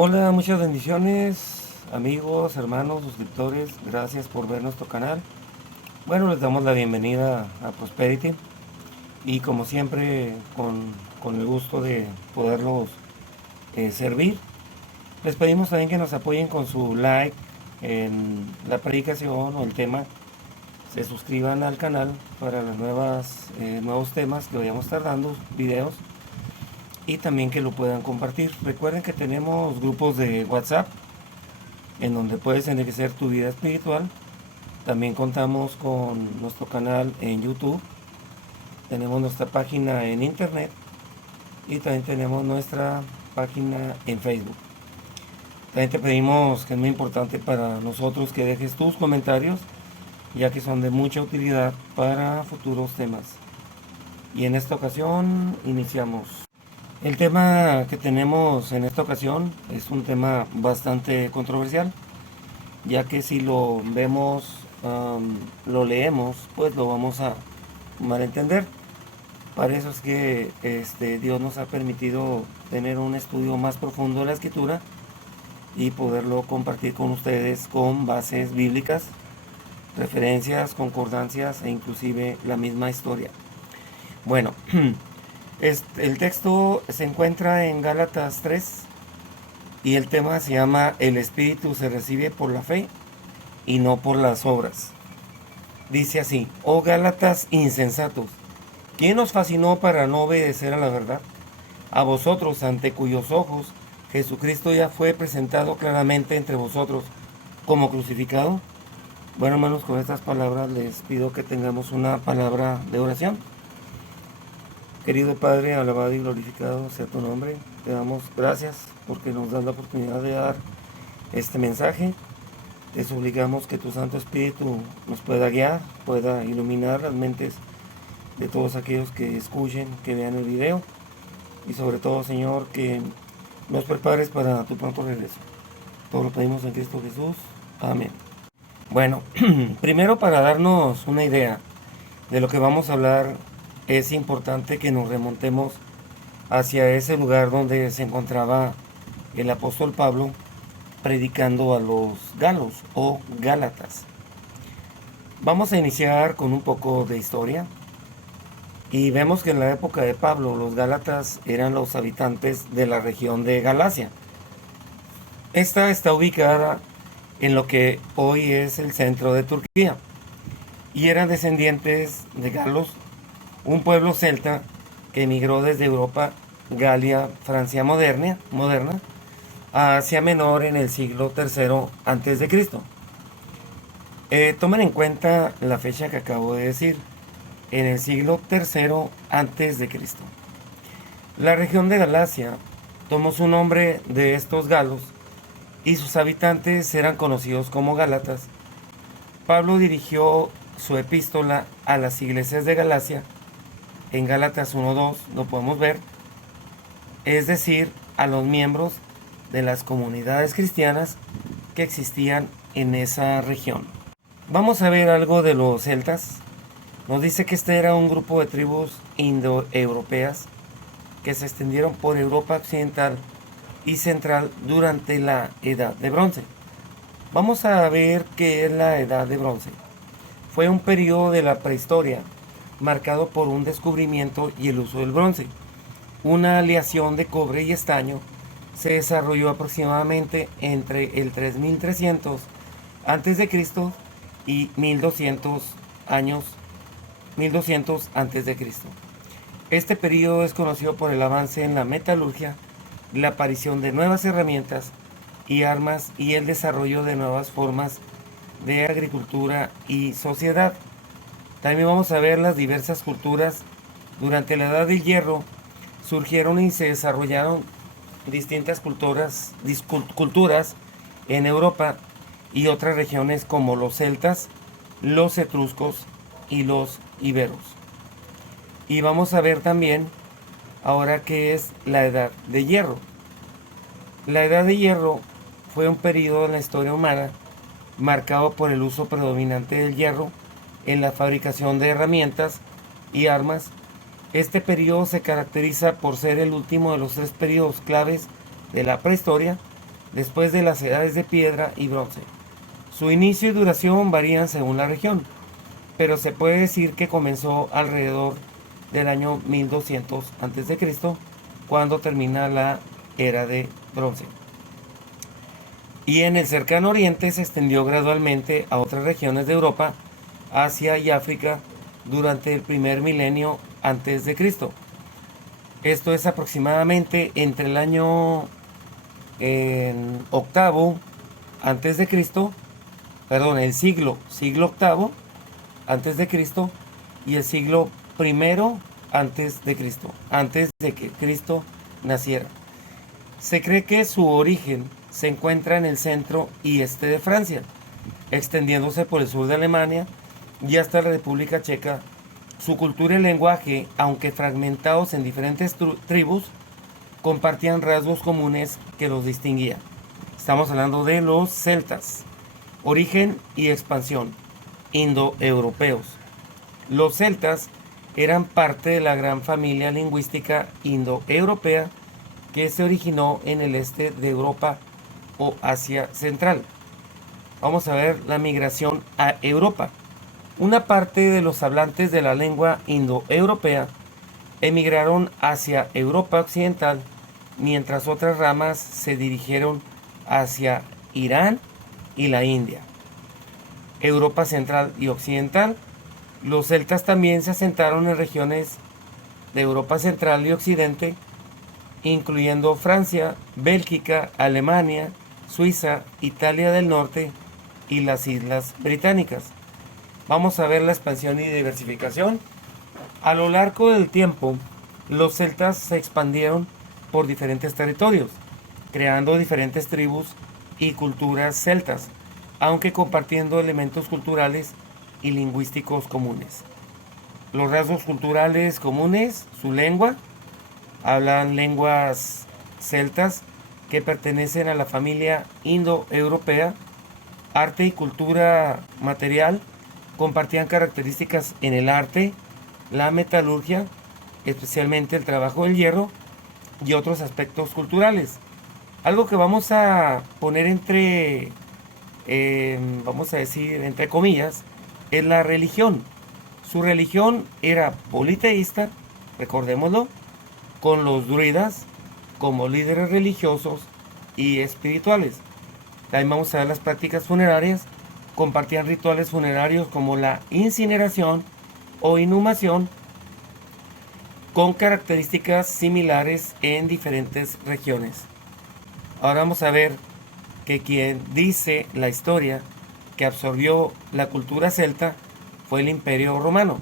Hola, muchas bendiciones, amigos, hermanos, suscriptores. Gracias por ver nuestro canal. Bueno, les damos la bienvenida a Prosperity y como siempre con el gusto de poderlos servir. Les pedimos también que nos apoyen con su like en la predicación o el tema. Se suscriban al canal para las nuevos temas que vayamos a estar dando, videos, y también que lo puedan compartir. Recuerden que tenemos grupos de WhatsApp en donde puedes enriquecer tu vida espiritual. También contamos con nuestro canal en YouTube, tenemos nuestra página en internet y también tenemos nuestra página en Facebook. También te pedimos, que es muy importante para nosotros, que dejes tus comentarios, ya que son de mucha utilidad para futuros temas. Y en esta ocasión iniciamos. El tema que tenemos en esta ocasión es un tema bastante controversial, ya que si lo vemos, lo leemos, pues lo vamos a malentender. Para eso es que Dios nos ha permitido tener un estudio más profundo de la escritura y poderlo compartir con ustedes con bases bíblicas, referencias, concordancias e inclusive la misma historia. Bueno, el texto se encuentra en Gálatas 3 y el tema se llama El Espíritu se recibe por la fe y no por las obras. Dice así: oh Gálatas insensatos, ¿quién os fascinó para no obedecer a la verdad? A vosotros, ante cuyos ojos Jesucristo ya fue presentado claramente entre vosotros como crucificado. Bueno, hermanos, con estas palabras les pido que tengamos una palabra de oración. Querido Padre, alabado y glorificado sea tu nombre. Te damos gracias porque nos das la oportunidad de dar este mensaje. Te suplicamos que tu Santo Espíritu nos pueda guiar, pueda iluminar las mentes de todos aquellos que escuchen, que vean el video. Y sobre todo, Señor, que nos prepares para tu pronto regreso. Todo lo pedimos en Cristo Jesús. Amén. Bueno, primero, para darnos una idea de lo que vamos a hablar, es importante que nos remontemos hacia ese lugar donde se encontraba el apóstol Pablo predicando a los galos o gálatas. Vamos a iniciar con un poco de historia y vemos que en la época de Pablo los gálatas eran los habitantes de la región de Galacia. Esta está ubicada en lo que hoy es el centro de Turquía y eran descendientes de galos, un pueblo celta que emigró desde Europa, Galia, Francia moderna, a Asia Menor en el siglo III antes de Cristo. Tomen en cuenta la fecha que acabo de decir, en el siglo III antes de Cristo. La región de Galacia tomó su nombre de estos galos y sus habitantes eran conocidos como gálatas. Pablo dirigió su epístola a las iglesias de Galacia. En Gálatas 1:2 lo podemos ver, es decir, a los miembros de las comunidades cristianas que existían en esa región. Vamos a ver algo de los celtas. Nos dice que este era un grupo de tribus indoeuropeas que se extendieron por Europa occidental y central durante la Edad de Bronce. Vamos a ver qué es la Edad de Bronce. Fue un periodo de la prehistoria marcado por un descubrimiento y el uso del bronce. Una aleación de cobre y estaño se desarrolló aproximadamente entre el 3300 a.C. y 1200 a.C. Este periodo es conocido por el avance en la metalurgia, la aparición de nuevas herramientas y armas y el desarrollo de nuevas formas de agricultura y sociedad. También vamos a ver las diversas culturas. Durante la Edad del Hierro surgieron y se desarrollaron distintas culturas en Europa y otras regiones como los celtas, los etruscos y los iberos. Y vamos a ver también ahora qué es la Edad de Hierro. La Edad de Hierro fue un periodo en la historia humana marcado por el uso predominante del hierro en la fabricación de herramientas y armas. Este periodo se caracteriza por ser el último de los tres periodos claves de la prehistoria después de las edades de piedra y bronce. Su inicio y duración varían según la región, pero se puede decir que comenzó alrededor del año 1200 a.C., cuando termina la era de bronce. Y en el cercano oriente se extendió gradualmente a otras regiones de Europa, Asia y África durante el primer milenio antes de Cristo. Esto es aproximadamente entre el año octavo antes de Cristo, perdón, el siglo octavo antes de Cristo y el siglo primero antes de Cristo, antes de que Cristo naciera. Se cree que su origen se encuentra en el centro y este de Francia, extendiéndose por el sur de Alemania y hasta la República Checa. Su cultura y lenguaje, aunque fragmentados en diferentes tribus, compartían rasgos comunes que los distinguían. Estamos hablando de los celtas. Origen y expansión: indoeuropeos. Los celtas eran parte de la gran familia lingüística indoeuropea que se originó en el este de Europa o Asia Central. Vamos a ver la migración a Europa. Una parte de los hablantes de la lengua indoeuropea emigraron hacia Europa Occidental, mientras otras ramas se dirigieron hacia Irán y la India. Europa Central y Occidental. Los celtas también se asentaron en regiones de Europa Central y Occidente, incluyendo Francia, Bélgica, Alemania, Suiza, Italia del Norte y las Islas Británicas. Vamos a ver la expansión y diversificación. A lo largo del tiempo, los celtas se expandieron por diferentes territorios, creando diferentes tribus y culturas celtas, aunque compartiendo elementos culturales y lingüísticos comunes. Los rasgos culturales comunes: su lengua. Hablan lenguas celtas que pertenecen a la familia indoeuropea. Arte y cultura material: compartían características en el arte, la metalurgia, especialmente el trabajo del hierro, y otros aspectos culturales. Algo que vamos a poner vamos a decir, entre comillas, es la religión. Su religión era politeísta, recordémoslo, con los druidas como líderes religiosos y espirituales. También vamos a ver las prácticas funerarias. Compartían rituales funerarios como la incineración o inhumación, con características similares en diferentes regiones. Ahora vamos a ver que quien dice la historia que absorbió la cultura celta fue el Imperio Romano.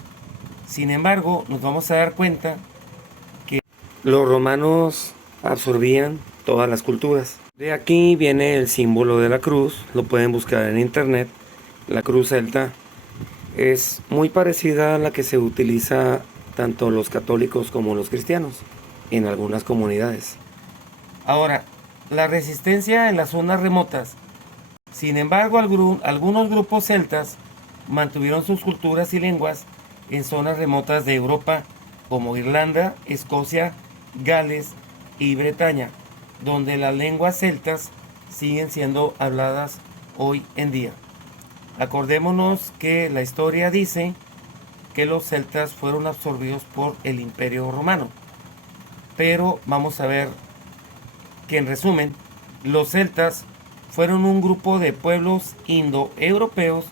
Sin embargo, nos vamos a dar cuenta que los romanos absorbían todas las culturas. De aquí viene el símbolo de la cruz, lo pueden buscar en internet. La cruz celta es muy parecida a la que se utiliza tanto los católicos como los cristianos en algunas comunidades. Ahora, la resistencia en las zonas remotas. Sin embargo, algunos grupos celtas mantuvieron sus culturas y lenguas en zonas remotas de Europa, como Irlanda, Escocia, Gales y Bretaña, donde las lenguas celtas siguen siendo habladas hoy en día. Acordémonos que la historia dice que los celtas fueron absorbidos por el Imperio Romano. Pero vamos a ver que, en resumen, los celtas fueron un grupo de pueblos indoeuropeos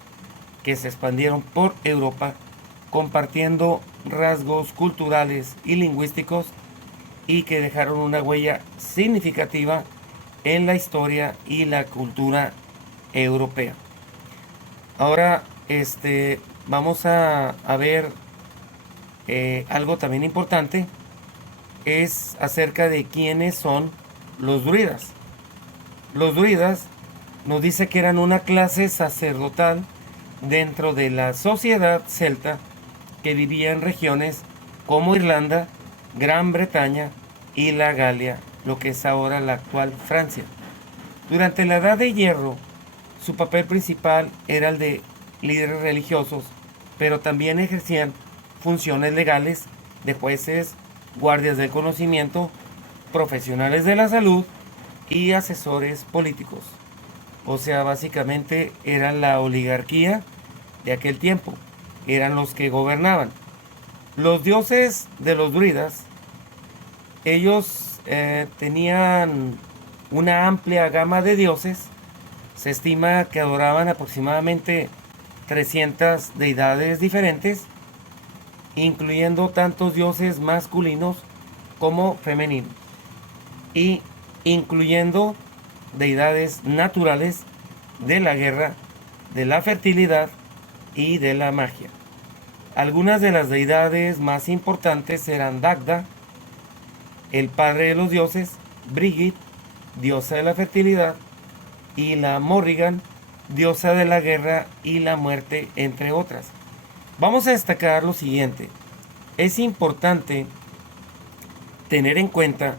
que se expandieron por Europa, compartiendo rasgos culturales y lingüísticos, y que dejaron una huella significativa en la historia y la cultura europea. Ahora vamos a ver algo también importante, es acerca de quiénes son los druidas. Los druidas nos dice que eran una clase sacerdotal dentro de la sociedad celta que vivía en regiones como Irlanda, Gran Bretaña y la Galia, lo que es ahora la actual Francia. Durante la Edad de Hierro, su papel principal era el de líderes religiosos, pero también ejercían funciones legales de jueces, guardias del conocimiento, profesionales de la salud y asesores políticos. O sea, básicamente eran la oligarquía de aquel tiempo, eran los que gobernaban. Los dioses de los druidas, ellos tenían una amplia gama de dioses. Se estima que adoraban aproximadamente 300 deidades diferentes, incluyendo tantos dioses masculinos como femeninos, y incluyendo deidades naturales de la guerra, de la fertilidad y de la magia. Algunas de las deidades más importantes eran Dagda, el padre de los dioses, Brigid, diosa de la fertilidad, y la Morrigan, diosa de la guerra y la muerte, entre otras. Vamos a destacar lo siguiente. Es importante tener en cuenta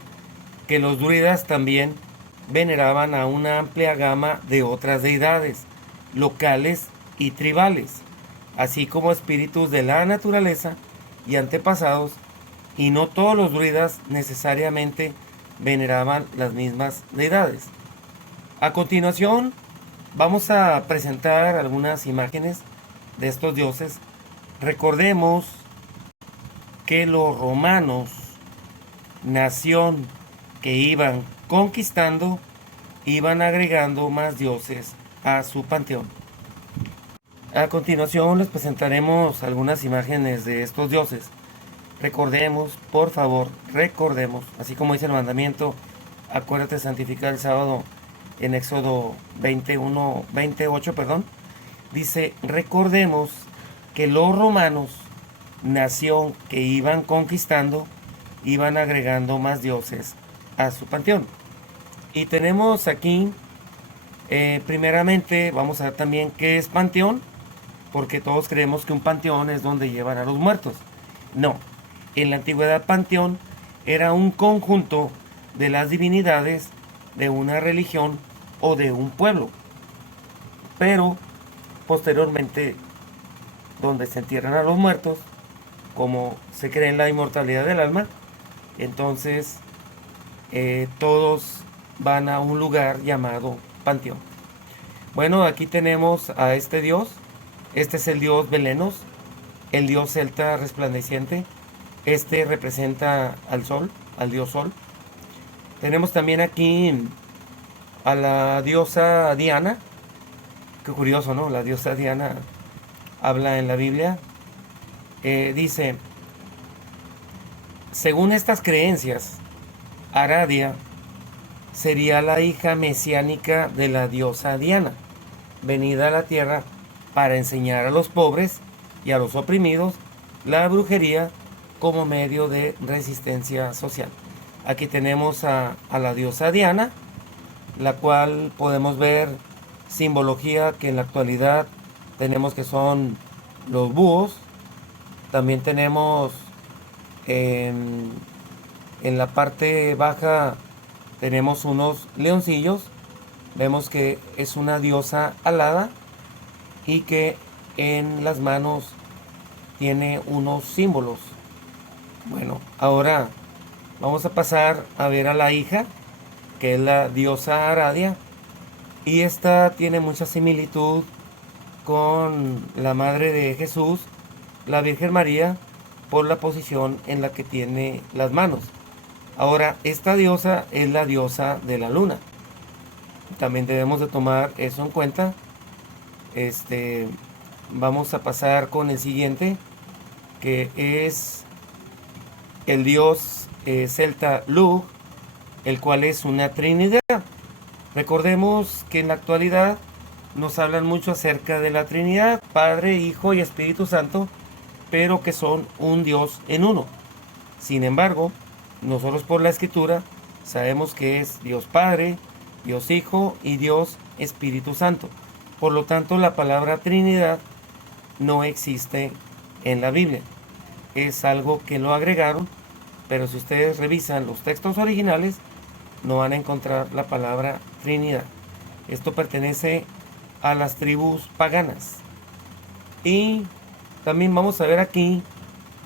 que los druidas también veneraban a una amplia gama de otras deidades, locales y tribales, así como espíritus de la naturaleza y antepasados, y no todos los druidas necesariamente veneraban las mismas deidades. A continuación, vamos a presentar algunas imágenes de estos dioses. Recordemos que los romanos, nación que iban conquistando, iban agregando más dioses a su panteón. A continuación les presentaremos algunas imágenes de estos dioses. Recordemos, por favor, recordemos, así como dice el mandamiento, acuérdate de santificar el sábado en Éxodo 28, dice, recordemos que los romanos, nación que iban conquistando, iban agregando más dioses a su panteón. Y tenemos aquí, primeramente, vamos a ver también qué es panteón, porque todos creemos que un panteón es donde llevan a los muertos. No, en la antigüedad panteón era un conjunto de las divinidades de una religión o de un pueblo, pero posteriormente donde se entierran a los muertos, como se cree en la inmortalidad del alma, entonces todos van a un lugar llamado panteón. Bueno, aquí tenemos a este dios. Este es el dios Belenos, el dios celta resplandeciente. Este representa al sol, al dios sol. Tenemos también aquí a la diosa Diana. Qué curioso, ¿no? La diosa Diana habla en la Biblia. Dice, según estas creencias, Aradia sería la hija mesiánica de la diosa Diana, venida a la tierra para enseñar a los pobres y a los oprimidos la brujería como medio de resistencia social. Aquí tenemos a la diosa Diana, la cual podemos ver simbología que en la actualidad tenemos que son los búhos. También tenemos en la parte baja tenemos unos leoncillos. Vemos que es una diosa alada y que en las manos tiene unos símbolos. Bueno, ahora vamos a pasar a ver a la hija, que es la diosa Aradia, y esta tiene mucha similitud con la madre de Jesús, la Virgen María, por la posición en la que tiene las manos. Ahora, esta diosa es la diosa de la luna. También debemos de tomar eso en cuenta. Vamos a pasar con el siguiente, que es el dios celta Lugh, el cual es una trinidad. Recordemos que en la actualidad nos hablan mucho acerca de la Trinidad, Padre, Hijo y Espíritu Santo, pero que son un Dios en uno. Sin embargo, nosotros por la Escritura sabemos que es Dios Padre, Dios Hijo y Dios Espíritu Santo. Por lo tanto, la palabra Trinidad no existe en la Biblia. Es algo que lo agregaron, pero si ustedes revisan los textos originales, no van a encontrar la palabra Trinidad. Esto pertenece a las tribus paganas. Y también vamos a ver aquí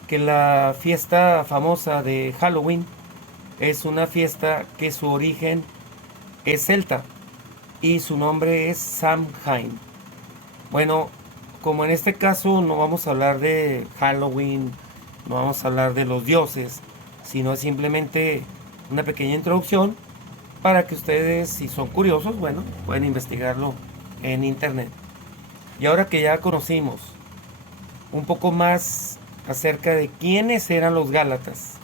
que la fiesta famosa de Halloween es una fiesta que su origen es celta y su nombre es Samhain. Bueno, como en este caso no vamos a hablar de Halloween, no vamos a hablar de los dioses, sino es simplemente una pequeña introducción para que ustedes, si son curiosos, bueno, pueden investigarlo en internet. Y ahora que ya conocimos un poco más acerca de quiénes eran los Gálatas,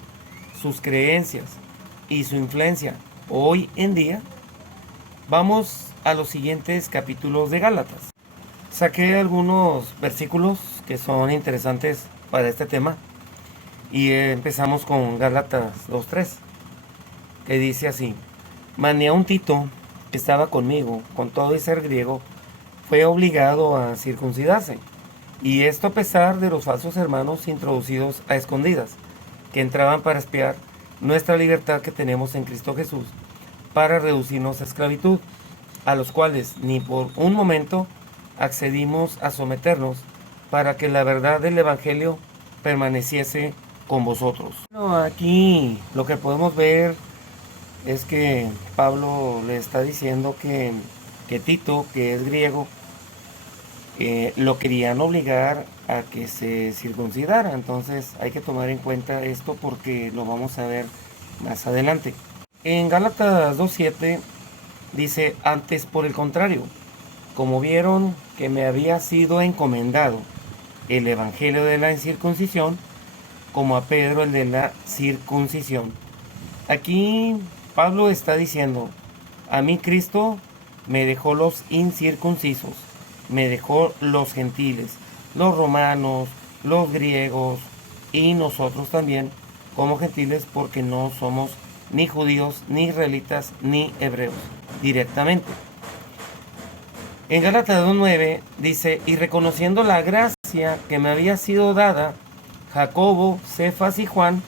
sus creencias y su influencia hoy en día, vamos a los siguientes capítulos de Gálatas. Saqué algunos versículos que son interesantes para este tema y empezamos con Gálatas 2:3, que dice así: Mandé a un Tito que estaba conmigo, con todo y ser griego, fue obligado a circuncidarse, y esto a pesar de los falsos hermanos introducidos a escondidas, que entraban para espiar nuestra libertad que tenemos en Cristo Jesús, para reducirnos a esclavitud, a los cuales ni por un momento accedimos a someternos, para que la verdad del Evangelio permaneciese con vosotros. Bueno, aquí lo que podemos ver es que Pablo le está diciendo que Tito, que es griego, lo querían obligar a que se circuncidara. Entonces hay que tomar en cuenta esto porque lo vamos a ver más adelante. En Gálatas 2:7 dice: antes por el contrario, como vieron que me había sido encomendado el evangelio de la incircuncisión, como a Pedro el de la circuncisión. Aquí Pablo está diciendo: a mí Cristo me dejó los incircuncisos, me dejó los gentiles, los romanos, los griegos y nosotros también como gentiles, porque no somos ni judíos, ni israelitas, ni hebreos directamente. En Gálatas 2:9 dice: y reconociendo la gracia que me había sido dada, Jacobo, Cefas y Juan,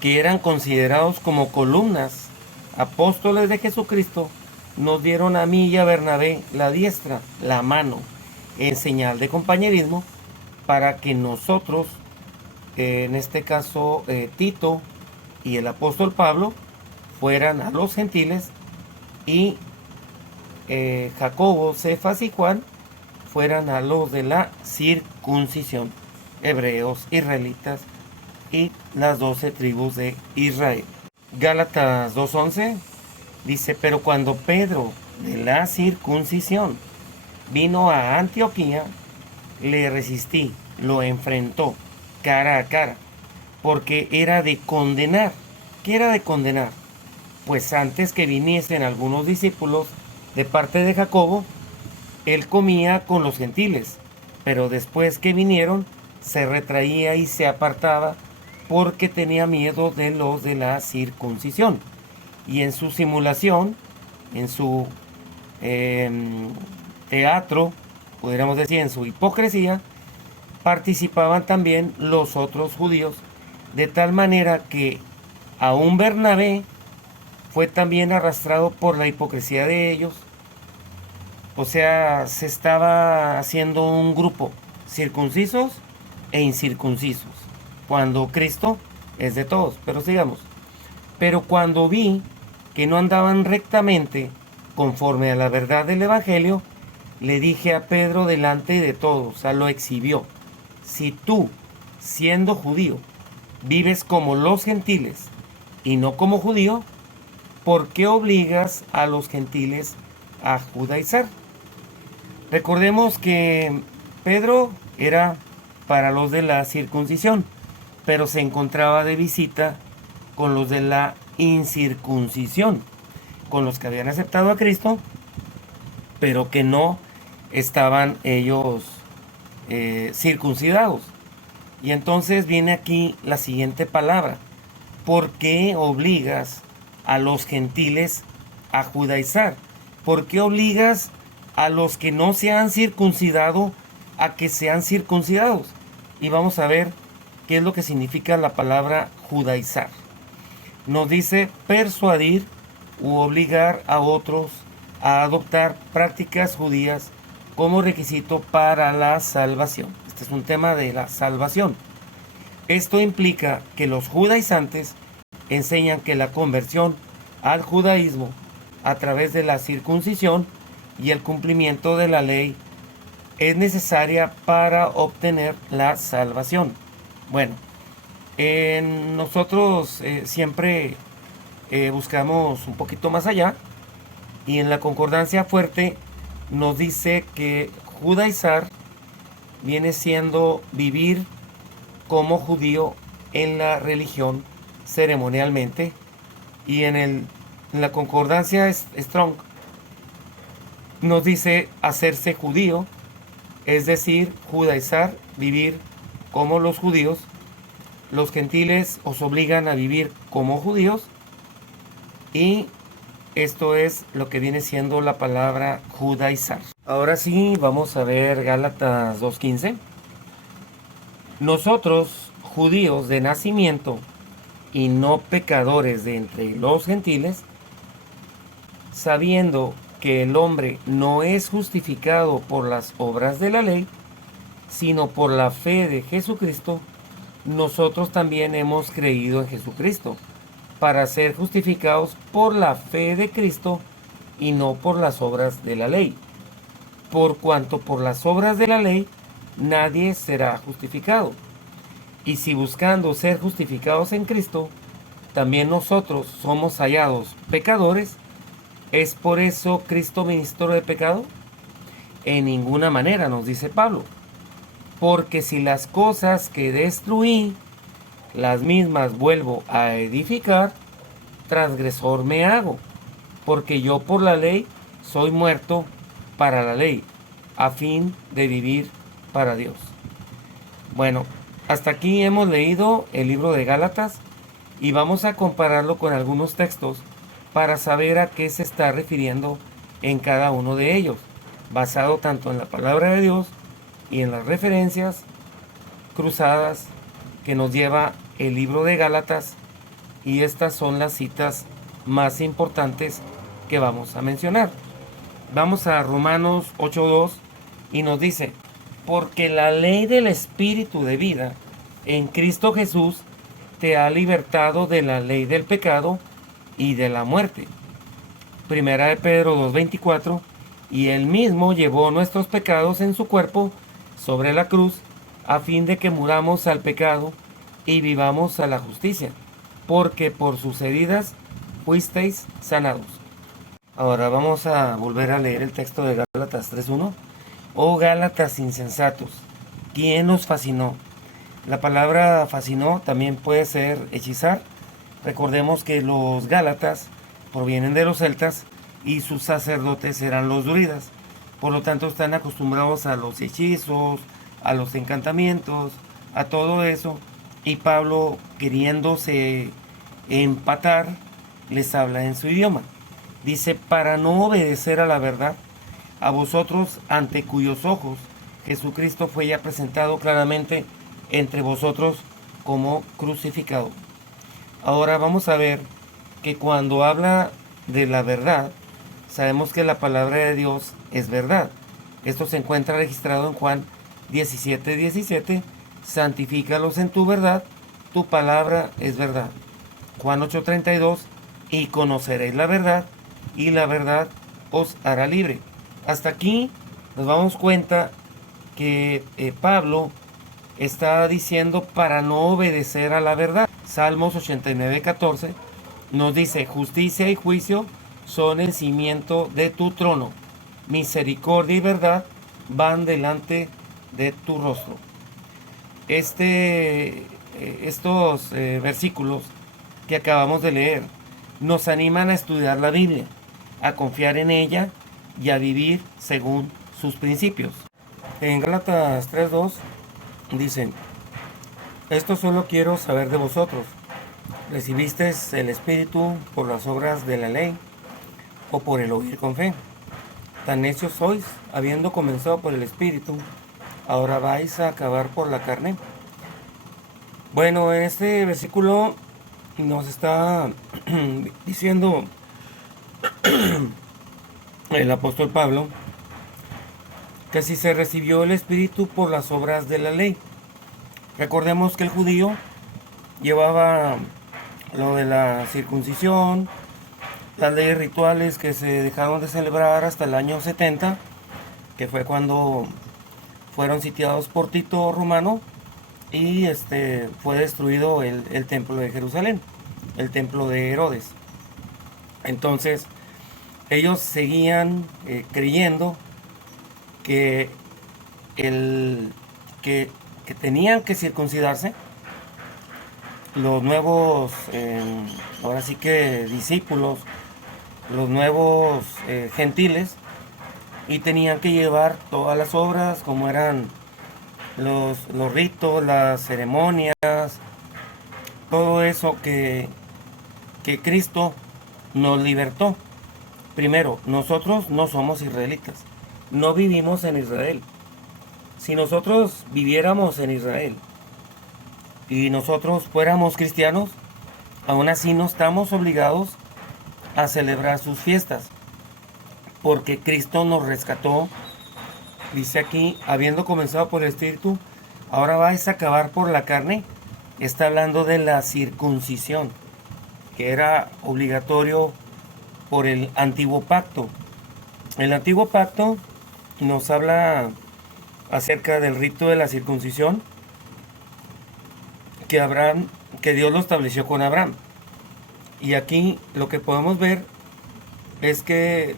que eran considerados como columnas, apóstoles de Jesucristo, nos dieron a mí y a Bernabé la diestra, la mano, en señal de compañerismo, para que nosotros, en este caso Tito y el apóstol Pablo, fueran a los gentiles, y Jacobo, Cefas y Juan fueran a los de la circuncisión, hebreos, israelitas y las 12 tribus de Israel. Gálatas 2:11 dice: pero cuando Pedro de la circuncisión vino a Antioquía, le resistí, lo enfrentó cara a cara, porque era de condenar. ¿Qué era de condenar? Pues antes que viniesen algunos discípulos de parte de Jacobo, él comía con los gentiles, pero después que vinieron, se retraía y se apartaba, porque tenía miedo de los de la circuncisión. Y en su simulación, en su teatro, podríamos decir, en su hipocresía, participaban también los otros judíos, de tal manera que aún Bernabé fue también arrastrado por la hipocresía de ellos. O sea, se estaba haciendo un grupo, circuncisos e incircuncisos, cuando Cristo es de todos. Pero sigamos. Pero cuando vi que no andaban rectamente conforme a la verdad del Evangelio, le dije a Pedro delante de todos, o sea, lo exhibió: si tú, siendo judío, vives como los gentiles y no como judío, ¿por qué obligas a los gentiles a judaizar? Recordemos que Pedro era para los de la circuncisión, pero se encontraba de visita con los de la incircuncisión, con los que habían aceptado a Cristo, pero que no estaban ellos circuncidados. Y entonces viene aquí la siguiente palabra: ¿por qué obligas a los gentiles a judaizar? ¿Por qué obligas a los que no se han circuncidado a que sean circuncidados? Y vamos a ver qué es lo que significa la palabra judaizar. Nos dice persuadir u obligar a otros a adoptar prácticas judías como requisito para la salvación. Este es un tema de la salvación. Esto implica que los judaizantes enseñan que la conversión al judaísmo a través de la circuncisión y el cumplimiento de la ley es necesaria para obtener la salvación. Bueno, nosotros siempre buscamos un poquito más allá, y en la concordancia fuerte nos dice que judaizar viene siendo vivir como judío en la religión ceremonialmente, y en la concordancia Strong nos dice hacerse judío, es decir, judaizar, vivir como los judíos. Los gentiles os obligan a vivir como judíos, y esto es lo que viene siendo la palabra judaizar. Ahora sí, vamos a ver Gálatas 2:15. Nosotros, judíos de nacimiento y no pecadores de entre los gentiles, sabiendo que el hombre no es justificado por las obras de la ley, sino por la fe de Jesucristo, nosotros también hemos creído en Jesucristo, para ser justificados por la fe de Cristo y no por las obras de la ley. Por cuanto por las obras de la ley nadie será justificado. Y si buscando ser justificados en Cristo, también nosotros somos hallados pecadores, ¿es por eso Cristo ministro de pecado? En ninguna manera, nos dice Pablo. Porque si las cosas que destruí, las mismas vuelvo a edificar, transgresor me hago, porque yo por la ley soy muerto para la ley, a fin de vivir para Dios. Bueno, hasta aquí hemos leído el libro de Gálatas, y vamos a compararlo con algunos textos para saber a qué se está refiriendo en cada uno de ellos, basado tanto en la palabra de Dios y en las referencias cruzadas que nos lleva el libro de Gálatas, y estas son las citas más importantes que vamos a mencionar. Vamos a Romanos 8:2 y nos dice: porque la ley del Espíritu de vida en Cristo Jesús te ha libertado de la ley del pecado y de la muerte. Primera de Pedro 2:24, y él mismo llevó nuestros pecados en su cuerpo sobre la cruz, a fin de que muramos al pecado y vivamos a la justicia, porque por sus heridas fuisteis sanados. Ahora vamos a volver a leer el texto de Gálatas 3:1. Oh Gálatas insensatos, ¿quién os fascinó? La palabra fascinó también puede ser hechizar. Recordemos que los Gálatas provienen de los celtas y sus sacerdotes eran los druidas. Por lo tanto están acostumbrados a los hechizos, a los encantamientos, a todo eso. Y Pablo, queriéndose empatar, les habla en su idioma. Dice: para no obedecer a la verdad, a vosotros ante cuyos ojos Jesucristo fue ya presentado claramente entre vosotros como crucificado. Ahora vamos a ver que cuando habla de la verdad, sabemos que la palabra de Dios es verdad. Esto se encuentra registrado en Juan 17:17. Santifícalos en tu verdad, tu palabra es verdad. Juan 8:32, y conoceréis la verdad, y la verdad os hará libre. Hasta aquí nos damos cuenta que Pablo está diciendo para no obedecer a la verdad. Salmos 89:14 nos dice: justicia y juicio son el cimiento de tu trono, misericordia y verdad van delante de tu rostro. Estos versículos que acabamos de leer nos animan a estudiar la Biblia, a confiar en ella y a vivir según sus principios. En Gálatas 3:2 dicen: esto solo quiero saber de vosotros, ¿recibisteis el Espíritu por las obras de la ley o por el oír con fe? Tan necios sois, habiendo comenzado por el Espíritu, ahora vais a acabar por la carne. Bueno, en este versículo nos está diciendo el apóstol Pablo que si se recibió el Espíritu por las obras de la ley. Recordemos que el judío llevaba lo de la circuncisión, las leyes rituales que se dejaron de celebrar hasta el año 70, que fue cuando fueron sitiados por Tito Romano y fue destruido el templo de Jerusalén, el templo de Herodes. Entonces ellos seguían creyendo que, el, que tenían que circuncidarse los nuevos, ahora sí que discípulos, los nuevos gentiles, y tenían que llevar todas las obras como eran los ritos, las ceremonias, todo eso que Cristo nos libertó. Primero, nosotros no somos israelitas, no vivimos en Israel. Si nosotros viviéramos en Israel y nosotros fuéramos cristianos, aún así no estamos obligados a celebrar sus fiestas, porque Cristo nos rescató. Dice aquí, habiendo comenzado por el Espíritu, ahora vais a acabar por la carne. Está hablando de la circuncisión, que era obligatorio por el antiguo pacto. El antiguo pacto nos habla acerca del rito de la circuncisión que Dios lo estableció con Abraham. Y aquí lo que podemos ver es que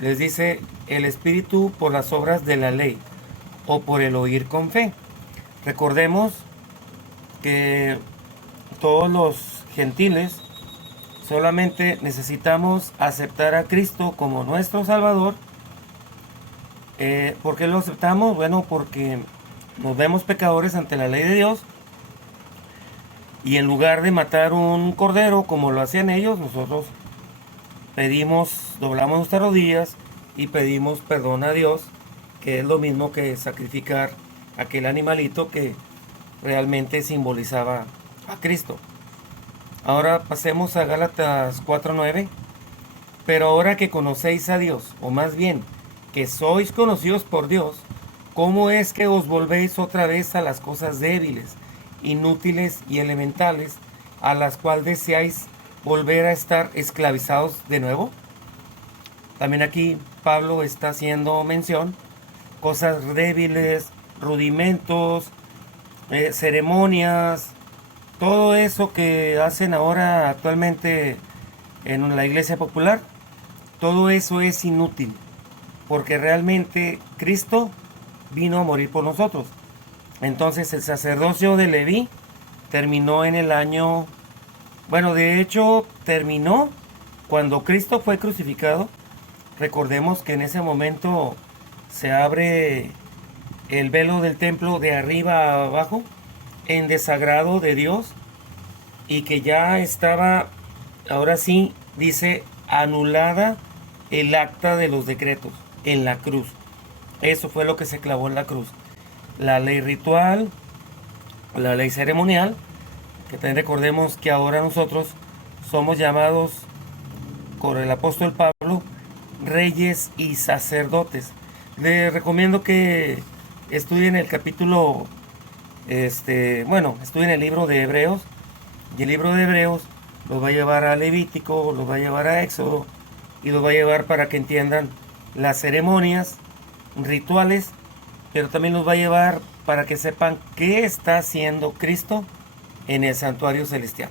les dice el Espíritu por las obras de la ley o por el oír con fe. Recordemos que todos los gentiles solamente necesitamos aceptar a Cristo como nuestro Salvador. ¿Por qué lo aceptamos? Bueno, porque nos vemos pecadores ante la ley de Dios, y en lugar de matar un cordero como lo hacían ellos, nosotros doblamos nuestras rodillas y pedimos perdón a Dios, que es lo mismo que sacrificar aquel animalito que realmente simbolizaba a Cristo. Ahora pasemos a Gálatas 4:9. Pero ahora que conocéis a Dios, o más bien, que sois conocidos por Dios, ¿cómo es que os volvéis otra vez a las cosas débiles, inútiles y elementales, a las cuales deseáis volver a estar esclavizados de nuevo? También aquí Pablo está haciendo mención, cosas débiles, rudimentos, ceremonias, todo eso que hacen ahora actualmente en la iglesia popular, todo eso es inútil, porque realmente Cristo vino a morir por nosotros. Entonces el sacerdocio de Leví terminó en el año, bueno, de hecho terminó cuando Cristo fue crucificado. Recordemos que en ese momento se abre el velo del templo de arriba a abajo en desagrado de Dios, y que ya estaba, ahora sí, dice, anulada el acta de los decretos en la cruz. Eso fue lo que se clavó en la cruz. La ley ritual, la ley ceremonial, que también recordemos que ahora nosotros somos llamados por el apóstol Pablo reyes y sacerdotes. Les recomiendo que estudien el capítulo, estudien el libro de Hebreos, y el libro de Hebreos los va a llevar a Levítico, los va a llevar a Éxodo, y los va a llevar para que entiendan las ceremonias, rituales, pero también los va a llevar para que sepan qué está haciendo Cristo en el santuario celestial.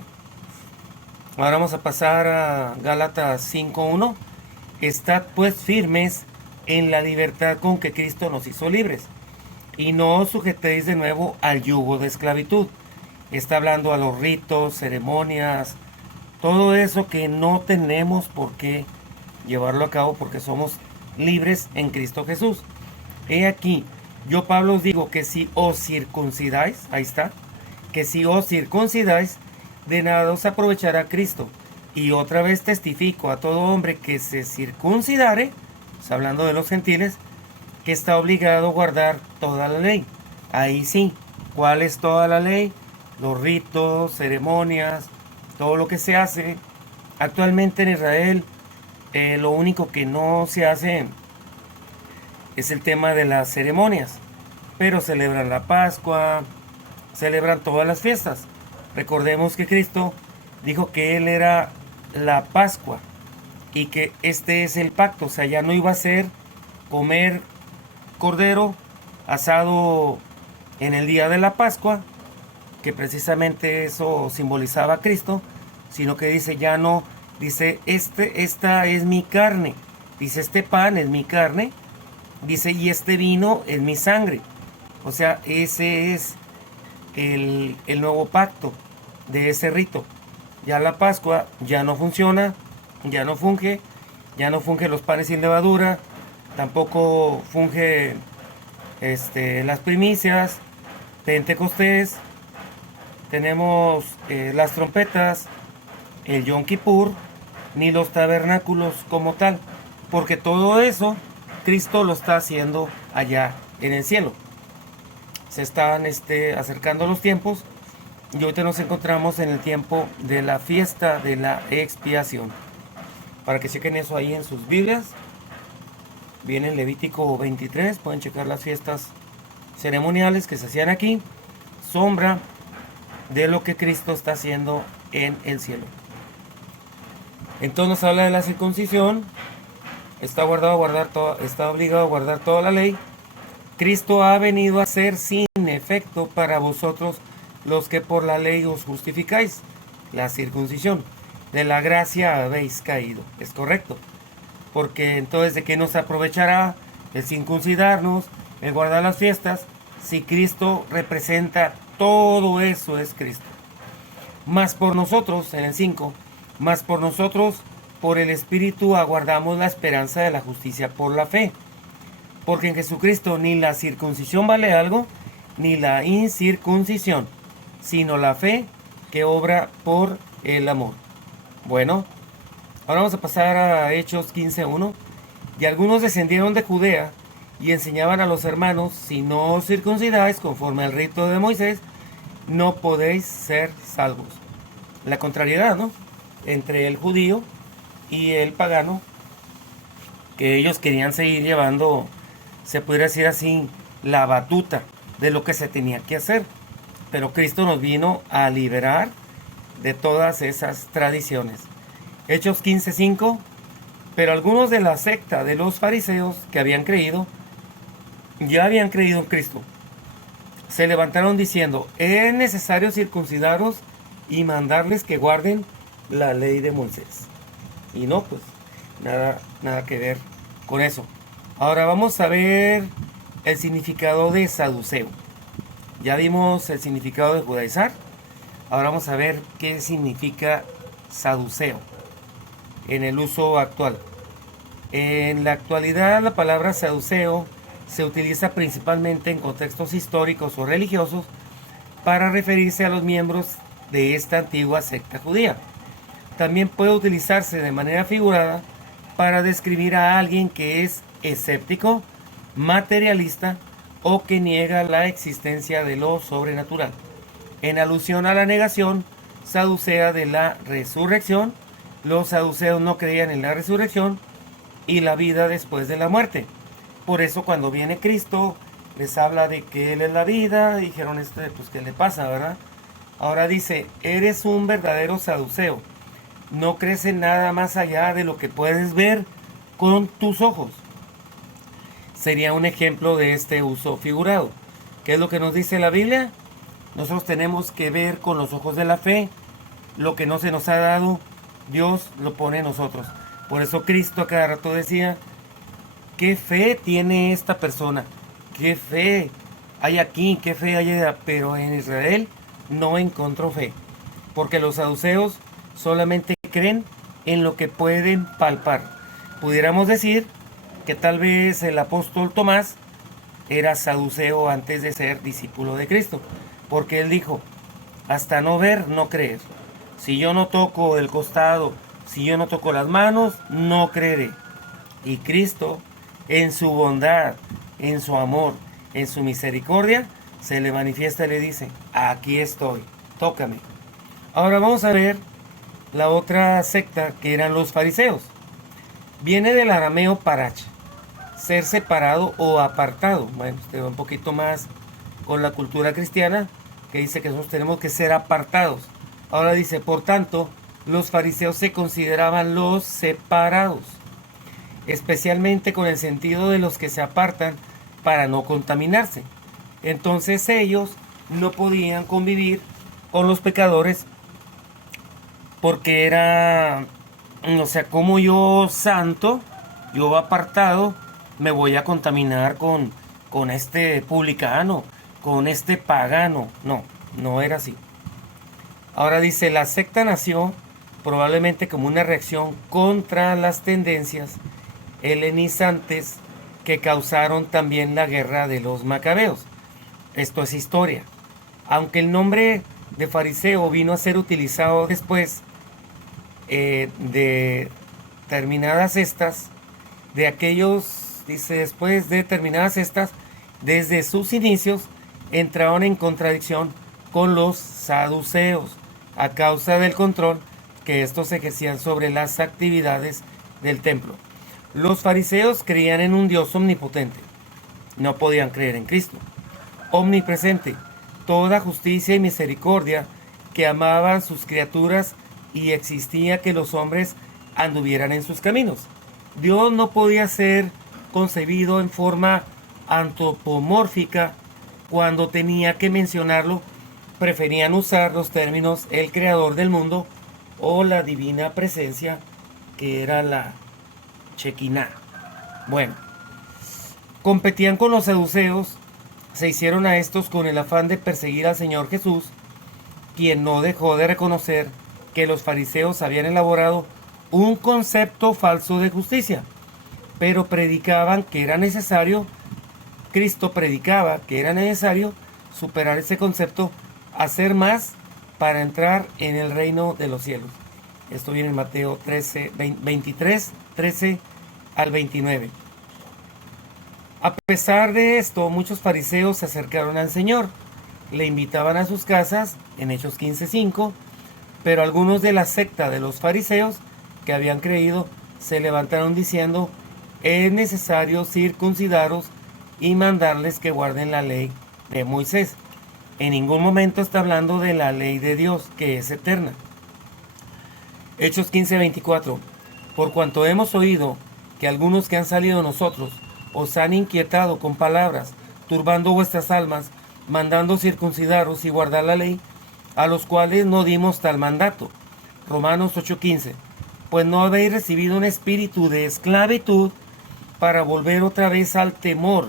Ahora vamos a pasar a Gálatas 5:1. Estad pues firmes en la libertad con que Cristo nos hizo libres, y no os sujetéis de nuevo al yugo de esclavitud. Está hablando a los ritos, ceremonias, todo eso que no tenemos por qué llevarlo a cabo porque somos libres en Cristo Jesús. He aquí, yo Pablo os digo que si os circuncidáis, ahí está, que si os circuncidáis, de nada os aprovechará Cristo. Y otra vez testifico a todo hombre que se circuncidare, está hablando de los gentiles, que está obligado a guardar toda la ley. Ahí sí, ¿cuál es toda la ley? Los ritos, ceremonias, todo lo que se hace. Actualmente en Israel, lo único que no se hace es el tema de las ceremonias, pero celebran la Pascua, celebran todas las fiestas. Recordemos que Cristo dijo que Él era la Pascua, y que este es el pacto, o sea, ya no iba a ser comer cordero asado en el día de la Pascua, que precisamente eso simbolizaba a Cristo, sino que dice ya no, dice esta es mi carne, dice este pan es mi carne, dice y este vino es mi sangre. O sea, ese es el nuevo pacto de ese rito. Ya la Pascua ya no funciona, ya no funge, los panes sin levadura, tampoco funge las primicias, Pentecostés, tenemos las trompetas, el Yom Kippur, ni los tabernáculos como tal, porque todo eso Cristo lo está haciendo allá en el cielo. Se están acercando los tiempos y ahorita nos encontramos en el tiempo de la fiesta de la expiación. Para que chequen eso ahí en sus Biblias, viene en Levítico 23, pueden checar las fiestas ceremoniales que se hacían aquí, sombra de lo que Cristo está haciendo en el cielo. Entonces nos habla de la circuncisión, está obligado a guardar toda la ley. Cristo ha venido a ser sin efecto para vosotros los que por la ley os justificáis, la circuncisión. De la gracia habéis caído, es correcto. Porque entonces, ¿de qué nos aprovechará el circuncidarnos, el guardar las fiestas, si Cristo representa todo eso? Es Cristo. Más por nosotros, en el 5, más por nosotros, por el Espíritu aguardamos la esperanza de la justicia por la fe. Porque en Jesucristo ni la circuncisión vale algo, ni la incircuncisión, sino la fe que obra por el amor. Bueno, ahora vamos a pasar a Hechos 15:1. Y algunos descendieron de Judea y enseñaban a los hermanos, si no os circuncidáis conforme al rito de Moisés, no podéis ser salvos. La contrariedad, ¿no?, entre el judío y el pagano, que ellos querían seguir llevando, se pudiera decir así, la batuta de lo que se tenía que hacer. Pero Cristo nos vino a liberar de todas esas tradiciones. Hechos 15:5. Pero algunos de la secta de los fariseos que ya habían creído en Cristo, se levantaron diciendo, es necesario circuncidaros y mandarles que guarden la ley de Moisés. Y no, pues, nada que ver con eso. Ahora vamos a ver el significado de saduceo. Ya vimos el significado de judaizar. Ahora vamos a ver qué significa saduceo en el uso actual. En la actualidad, la palabra saduceo se utiliza principalmente en contextos históricos o religiosos para referirse a los miembros de esta antigua secta judía. También puede utilizarse de manera figurada para describir a alguien que es escéptico, materialista o que niega la existencia de lo sobrenatural, en alusión a la negación saducea de la resurrección. Los saduceos no creían en la resurrección y la vida después de la muerte. Por eso cuando viene Cristo les habla de que Él es la vida. Dijeron, pues ¿qué le pasa, verdad? Ahora dice, eres un verdadero saduceo. No crees en nada más allá de lo que puedes ver con tus ojos. Sería un ejemplo de este uso figurado. ¿Qué es lo que nos dice la Biblia? Nosotros tenemos que ver con los ojos de la fe. Lo que no se nos ha dado, Dios lo pone en nosotros. Por eso Cristo a cada rato decía, ¿qué fe tiene esta persona? ¿Qué fe hay aquí? ¿Qué fe hay allá? Pero en Israel no encontró fe. Porque los saduceos solamente creen en lo que pueden palpar. Pudiéramos decir que tal vez el apóstol Tomás era saduceo antes de ser discípulo de Cristo. Porque él dijo, hasta no ver, no creer. Si yo no toco el costado, si yo no toco las manos, no creeré. Y Cristo, en su bondad, en su amor, en su misericordia, se le manifiesta y le dice, aquí estoy, tócame. Ahora vamos a ver la otra secta, que eran los fariseos. Viene del arameo parach, ser separado o apartado. Bueno, usted va un poquito más con la cultura cristiana, que dice que nosotros tenemos que ser apartados. Ahora dice, por tanto, los fariseos se consideraban los separados, especialmente con el sentido de los que se apartan para no contaminarse. Entonces ellos no podían convivir con los pecadores porque era, o sea, como yo santo, yo apartado, me voy a contaminar con este publicano, con este pagano. No, no era así. Ahora dice, la secta nació probablemente como una reacción contra las tendencias helenizantes que causaron también la guerra de los macabeos. Esto es historia. Aunque el nombre de fariseo vino a ser utilizado después de terminadas estas, de aquellos, dice, después de terminadas estas, desde sus inicios entraron en contradicción con los saduceos a causa del control que estos ejercían sobre las actividades del templo. Los fariseos creían en un Dios omnipotente, no podían creer en Cristo, omnipresente, toda justicia y misericordia, que amaba a sus criaturas y existía que los hombres anduvieran en sus caminos. Dios no podía ser concebido en forma antropomórfica. Cuando tenía que mencionarlo, preferían usar los términos el creador del mundo o la divina presencia, que era la Shekinah. Bueno, competían con los saduceos, se hicieron a estos con el afán de perseguir al Señor Jesús, quien no dejó de reconocer que los fariseos habían elaborado un concepto falso de justicia, pero predicaban que era necesario, Cristo predicaba que era necesario superar ese concepto, hacer más para entrar en el reino de los cielos. Esto viene en Mateo 23, 13 al 29. A pesar de esto, muchos fariseos se acercaron al Señor, le invitaban a sus casas, en Hechos 15:5, pero algunos de la secta de los fariseos que habían creído se levantaron diciendo, es necesario circuncidaros y mandarles que guarden la ley de Moisés. En ningún momento está hablando de la ley de Dios, que es eterna. Hechos 15:24. Por cuanto hemos oído que algunos que han salido de nosotros os han inquietado con palabras, turbando vuestras almas, mandando circuncidaros y guardar la ley, a los cuales no dimos tal mandato. Romanos 8:15. Pues no habéis recibido un espíritu de esclavitud para volver otra vez al temor,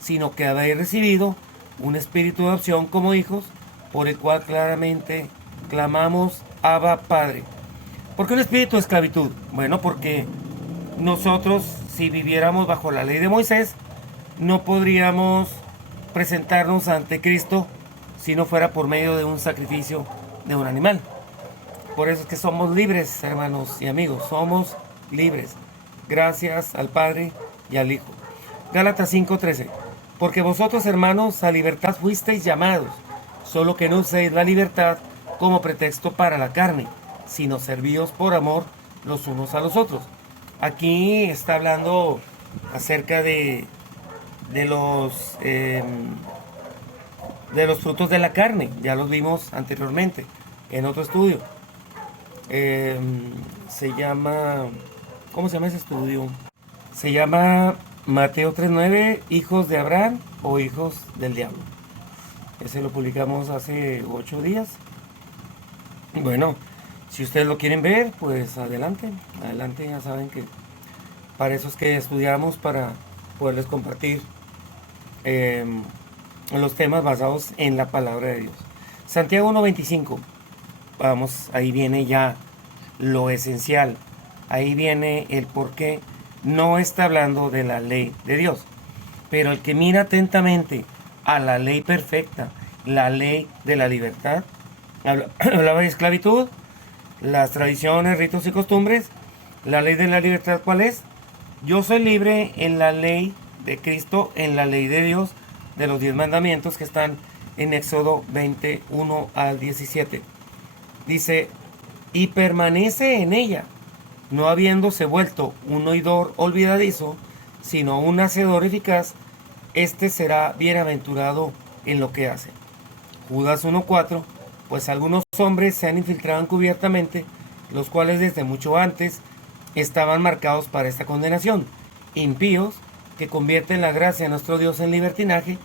sino que habéis recibido un espíritu de adopción como hijos, por el cual claramente clamamos Abba Padre. ¿Por qué un espíritu de esclavitud? Bueno, porque nosotros, si viviéramos bajo la ley de Moisés, no podríamos presentarnos ante Cristo si no fuera por medio de un sacrificio de un animal. Por eso es que somos libres, hermanos y amigos, somos libres, gracias al Padre y al Hijo. Gálatas 5:13. Porque vosotros, hermanos, a libertad fuisteis llamados, solo que no uséis la libertad como pretexto para la carne, sino servíos por amor los unos a los otros. Aquí está hablando acerca de los frutos de la carne. Ya los vimos anteriormente en otro estudio. Se llama, ¿cómo se llama ese estudio? Se llama Mateo 3:9, hijos de Abraham o hijos del diablo. Ese lo publicamos hace 8 días. Bueno, si ustedes lo quieren ver, pues adelante, adelante. Ya saben que para eso es que estudiamos, para poderles compartir los temas basados en la palabra de Dios. Santiago 1:25. Vamos, ahí viene ya lo esencial. Ahí viene el por qué no está hablando de la ley de Dios. Pero el que mira atentamente a la ley perfecta, la ley de la libertad, hablaba de esclavitud, las tradiciones, ritos y costumbres. La ley de la libertad, ¿cuál es? Yo soy libre en la ley de Cristo, en la ley de Dios, de los 10 mandamientos que están en Éxodo 21 al 17. Dice, y permanece en ella, no habiéndose vuelto un oidor olvidadizo, sino un hacedor eficaz, este será bienaventurado en lo que hace. Judas 1:4, pues algunos hombres se han infiltrado encubiertamente, los cuales desde mucho antes estaban marcados para esta condenación. Impíos, que convierten la gracia de nuestro Dios en libertinaje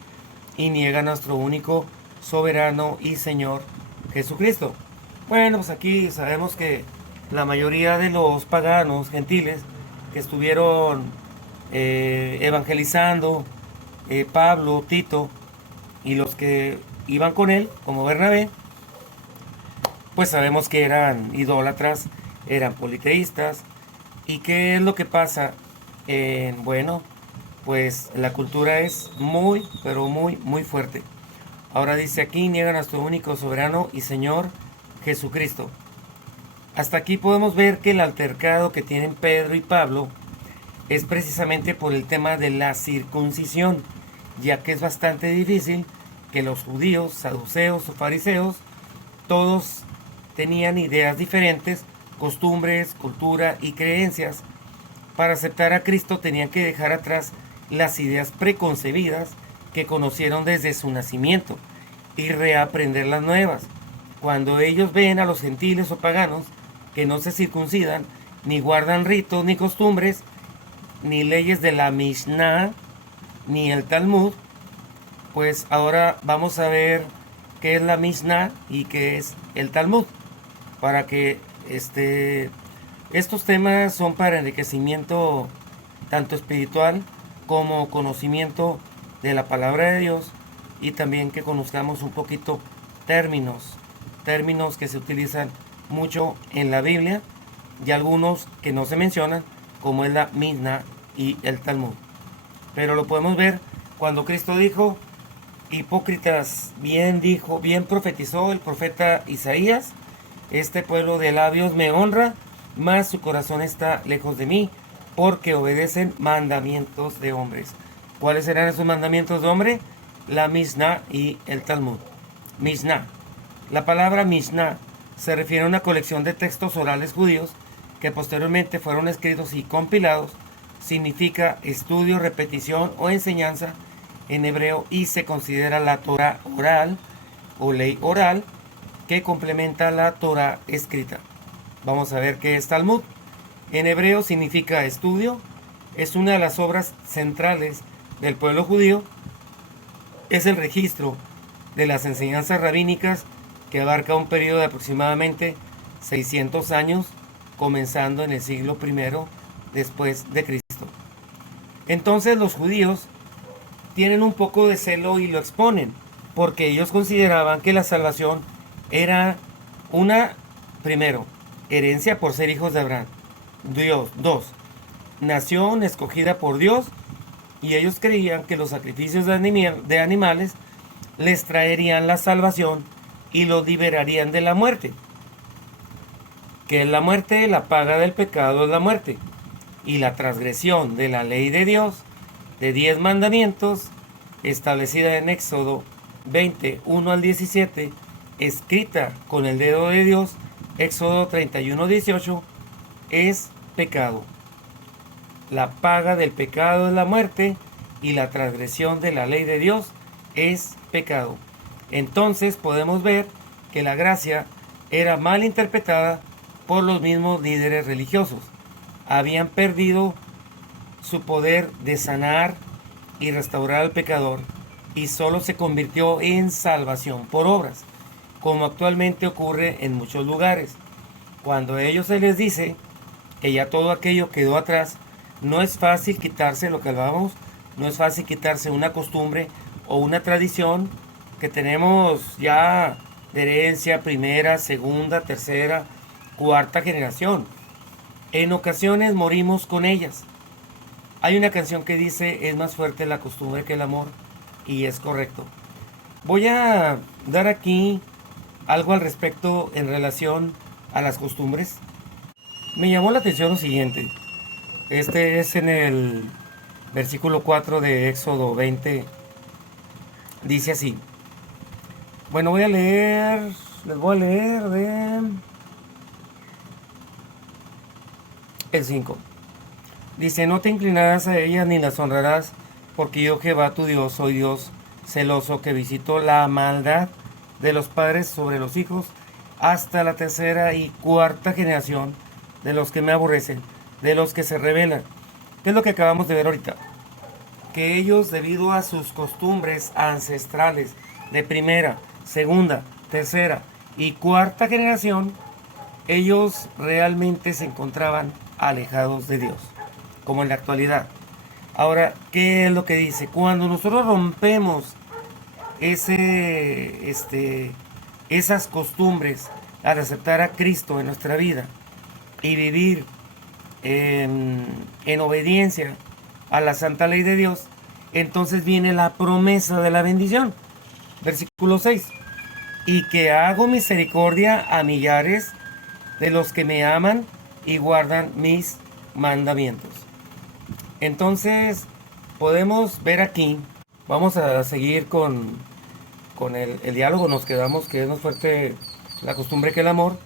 y niegan a nuestro único soberano y Señor Jesucristo. Bueno, pues aquí sabemos que la mayoría de los paganos gentiles que estuvieron evangelizando, Pablo, Tito y los que iban con él, como Bernabé, pues sabemos que eran idólatras, eran politeístas. ¿Y qué es lo que pasa? Bueno, pues la cultura es muy, pero muy, muy fuerte. Ahora dice aquí, niegan a nuestro único soberano y Señor Jesucristo. Hasta aquí podemos ver que el altercado que tienen Pedro y Pablo es precisamente por el tema de la circuncisión, ya que es bastante difícil que los judíos, saduceos o fariseos, todos tenían ideas diferentes, costumbres, cultura y creencias. Para aceptar a Cristo tenían que dejar atrás las ideas preconcebidas que conocieron desde su nacimiento y reaprender las nuevas. Cuando ellos ven a los gentiles o paganos que no se circuncidan, ni guardan ritos ni costumbres, ni leyes de la Mishnah, ni el Talmud, pues ahora vamos a ver qué es la Mishnah y qué es el Talmud, para que estos temas son para enriquecimiento tanto espiritual como conocimiento de la palabra de Dios, y también que conozcamos un poquito términos que se utilizan mucho en la Biblia y algunos que no se mencionan, como es la Mishnah y el Talmud. Pero lo podemos ver cuando Cristo dijo: hipócritas, bien profetizó el profeta Isaías, este pueblo de labios me honra, mas su corazón está lejos de mí, porque obedecen mandamientos de hombres. ¿Cuáles serán esos mandamientos de hombre? La Mishnah y el Talmud. Mishnah. La palabra Mishnah se refiere a una colección de textos orales judíos que posteriormente fueron escritos y compilados. Significa estudio, repetición o enseñanza en hebreo, y se considera la Torah oral o ley oral que complementa la Torah escrita. Vamos a ver qué es Talmud. En hebreo significa estudio. Es una de las obras centrales del pueblo judío. Es el registro de las enseñanzas rabínicas que abarca un periodo de aproximadamente 600 años, comenzando en el siglo I después de Cristo. Entonces los judíos tienen un poco de celo y lo exponen, porque ellos consideraban que la salvación era primero, herencia por ser hijos de Abraham. Dos, nación escogida por Dios, y ellos creían que los sacrificios de animales les traerían la salvación y los liberarían de la muerte. ¿Qué es la muerte? La paga del pecado es la muerte. Y la transgresión de la ley de Dios, de 10 mandamientos, establecida en Éxodo 20, 1 al 17, escrita con el dedo de Dios, Éxodo 31, 18, es pecado. La paga del pecado es la muerte, y la transgresión de la ley de Dios es pecado. Entonces podemos ver que la gracia era mal interpretada por los mismos líderes religiosos. Habían perdido su poder de sanar y restaurar al pecador, y solo se convirtió en salvación por obras, como actualmente ocurre en muchos lugares. Cuando a ellos se les dice que ya todo aquello quedó atrás, no es fácil quitarse lo que hablábamos, no es fácil quitarse una costumbre o una tradición que tenemos ya de herencia, primera, segunda, tercera, cuarta generación. En ocasiones morimos con ellas. Hay una canción que dice: es más fuerte la costumbre que el amor, y es correcto. Voy a dar aquí algo al respecto en relación a las costumbres. Me llamó la atención lo siguiente. Este es en el versículo 4 de Éxodo 20. Dice así. Bueno, les voy a leer de el 5. Dice: no te inclinarás a ellas ni las honrarás, porque yo, Jehová tu Dios, soy Dios celoso, que visito la maldad de los padres sobre los hijos hasta la tercera y cuarta generación de los que me aborrecen, de los que se rebelan. ¿Qué es lo que acabamos de ver ahorita? Que ellos, debido a sus costumbres ancestrales de primera, segunda, tercera y cuarta generación, ellos realmente se encontraban alejados de Dios, como en la actualidad. Ahora, ¿qué es lo que dice? Cuando nosotros rompemos esas costumbres al aceptar a Cristo en nuestra vida y vivir en obediencia a la santa ley de Dios, entonces viene la promesa de la bendición. Versículo 6. Y que hago misericordia a millares de los que me aman y guardan mis mandamientos. Entonces, podemos ver aquí, vamos a seguir con el diálogo, nos quedamos que es más fuerte la costumbre que el amor,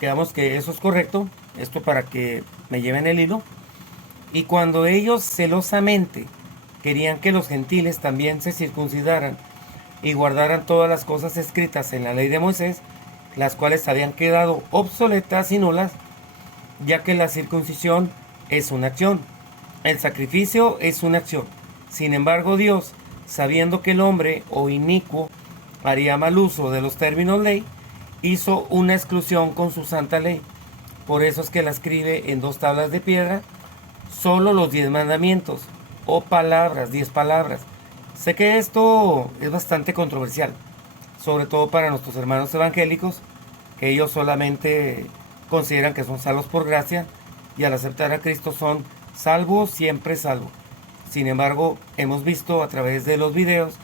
quedamos que eso es correcto, esto para que me lleven el hilo. Y cuando ellos celosamente querían que los gentiles también se circuncidaran y guardaran todas las cosas escritas en la ley de Moisés, las cuales habían quedado obsoletas y nulas, ya que la circuncisión es una acción, el sacrificio es una acción. Sin embargo, Dios, sabiendo que el hombre o inicuo haría mal uso de los términos ley, hizo una exclusión con su santa ley. Por eso es que la escribe en 2 tablas de piedra, solo los 10 mandamientos, o palabras, 10 palabras. Sé que esto es bastante controversial, sobre todo para nuestros hermanos evangélicos, que ellos solamente consideran que son salvos por gracia y al aceptar a Cristo son salvos, siempre salvos. Sin embargo, hemos visto a través de los videos,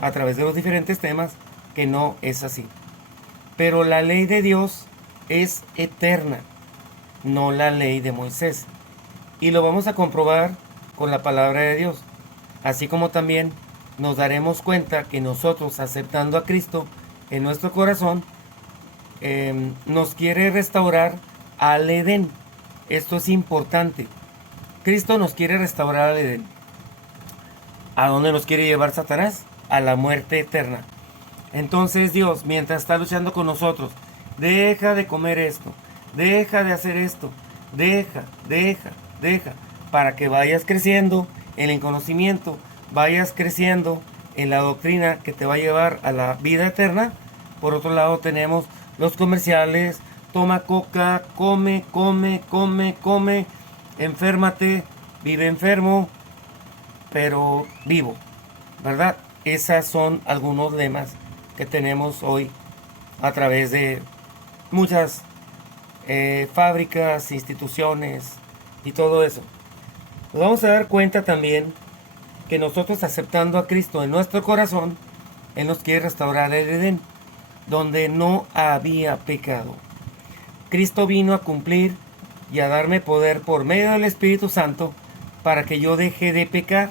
a través de los diferentes temas, que no es así. Pero la ley de Dios es eterna, no la ley de Moisés. Y lo vamos a comprobar con la palabra de Dios. Así como también nos daremos cuenta que nosotros, aceptando a Cristo en nuestro corazón, nos quiere restaurar al Edén. Esto es importante. Cristo nos quiere restaurar al Edén. ¿A dónde nos quiere llevar Satanás? A la muerte eterna. Entonces Dios, mientras está luchando con nosotros, deja de comer esto, deja de hacer esto, deja, para que vayas creciendo en el conocimiento, vayas creciendo en la doctrina que te va a llevar a la vida eterna. Por otro lado tenemos los comerciales, toma coca, come, enférmate, vive enfermo, pero vivo, ¿verdad? Esas son algunos lemas que tenemos hoy a través de muchas fábricas, instituciones y todo eso. Nos vamos a dar cuenta también que nosotros, aceptando a Cristo en nuestro corazón, Él nos quiere restaurar el Edén, donde no había pecado. Cristo vino a cumplir y a darme poder por medio del Espíritu Santo para que yo deje de pecar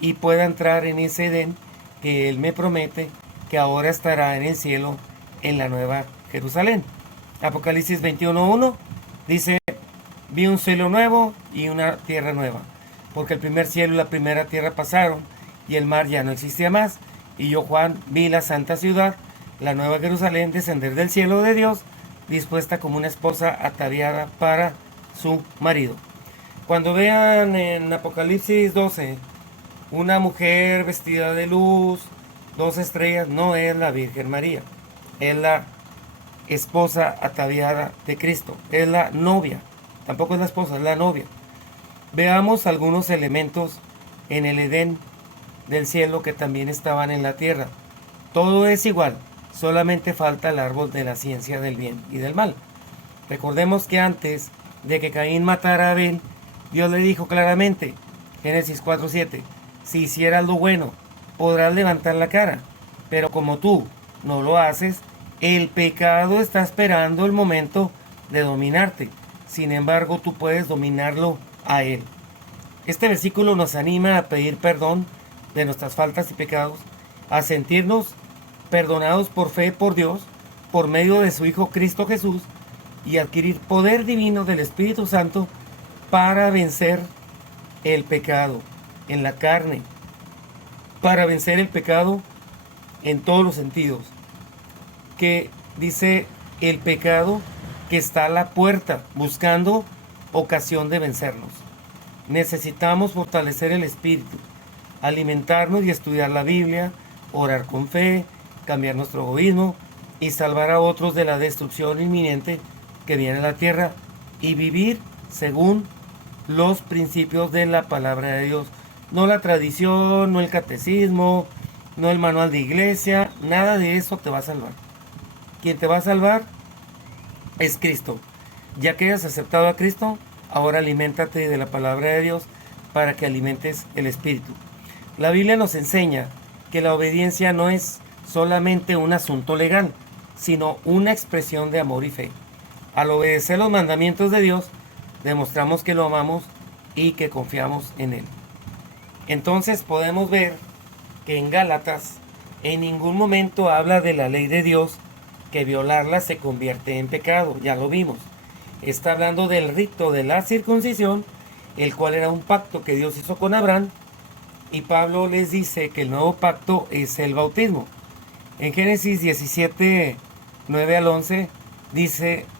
y pueda entrar en ese Edén que Él me promete que ahora estará en el cielo, en la nueva Jerusalén. Apocalipsis 21:1 dice: vi un cielo nuevo y una tierra nueva, porque el primer cielo y la primera tierra pasaron y el mar ya no existía más. Y yo, Juan, vi la santa ciudad, la nueva Jerusalén, descender del cielo de Dios, dispuesta como una esposa ataviada para su marido. Cuando vean en Apocalipsis 12 una mujer vestida de luz, 2 estrellas, no es la Virgen María, es la esposa ataviada de Cristo, es la novia, tampoco es la esposa, es la novia. Veamos algunos elementos en el Edén del cielo que también estaban en la tierra. Todo es igual, solamente falta el árbol de la ciencia del bien y del mal. Recordemos que antes de que Caín matara a Abel, Dios le dijo claramente, Génesis 4:7, si hicieras lo bueno, podrás levantar la cara, pero como tú no lo haces, el pecado está esperando el momento de dominarte. Sin embargo, tú puedes dominarlo a él. Este versículo nos anima a pedir perdón de nuestras faltas y pecados, a sentirnos perdonados por fe por Dios, por medio de su Hijo Cristo Jesús, y adquirir poder divino del Espíritu Santo para vencer el pecado en la carne, para vencer el pecado en todos los sentidos. Que dice el pecado que está a la puerta buscando ocasión de vencernos. Necesitamos fortalecer el espíritu, alimentarnos y estudiar la Biblia, orar con fe, cambiar nuestro egoísmo y salvar a otros de la destrucción inminente que viene a la tierra y vivir según los principios de la palabra de Dios. No la tradición, no el catecismo, no el manual de iglesia, nada de eso te va a salvar. Quien te va a salvar es Cristo. Ya que hayas aceptado a Cristo, ahora aliméntate de la palabra de Dios para que alimentes el espíritu. La Biblia nos enseña que la obediencia no es solamente un asunto legal, sino una expresión de amor y fe. Al obedecer los mandamientos de Dios, demostramos que lo amamos y que confiamos en Él. Entonces podemos ver que en Gálatas en ningún momento habla de la ley de Dios, que violarla se convierte en pecado, ya lo vimos. Está hablando del rito de la circuncisión, el cual era un pacto que Dios hizo con Abraham, y Pablo les dice que el nuevo pacto es el bautismo. En Génesis 17, 9 al 11,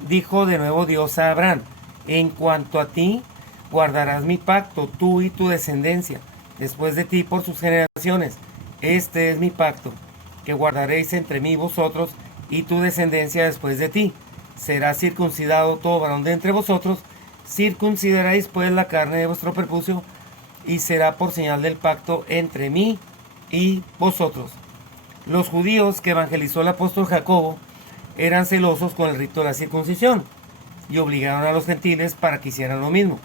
dijo de nuevo Dios a Abraham: en cuanto a ti, guardarás mi pacto, tú y tu descendencia, después de ti por sus generaciones. Este es mi pacto, que guardaréis entre mí vosotros y tu descendencia después de ti. Será circuncidado todo varón de entre vosotros, circuncidaréis pues la carne de vuestro prepucio, y será por señal del pacto entre mí y vosotros. Los judíos que evangelizó el apóstol Jacobo eran celosos con el rito de la circuncisión y obligaron a los gentiles para que hicieran lo mismo.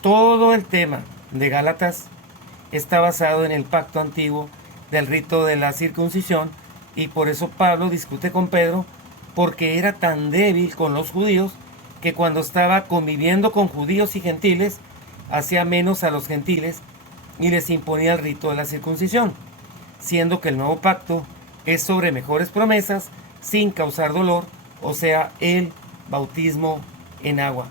Todo el tema de Gálatas está basado en el pacto antiguo del rito de la circuncisión, y por eso Pablo discute con Pedro, porque era tan débil con los judíos que cuando estaba conviviendo con judíos y gentiles hacía menos a los gentiles y les imponía el rito de la circuncisión, siendo que el nuevo pacto es sobre mejores promesas sin causar dolor, o sea, el bautismo en agua.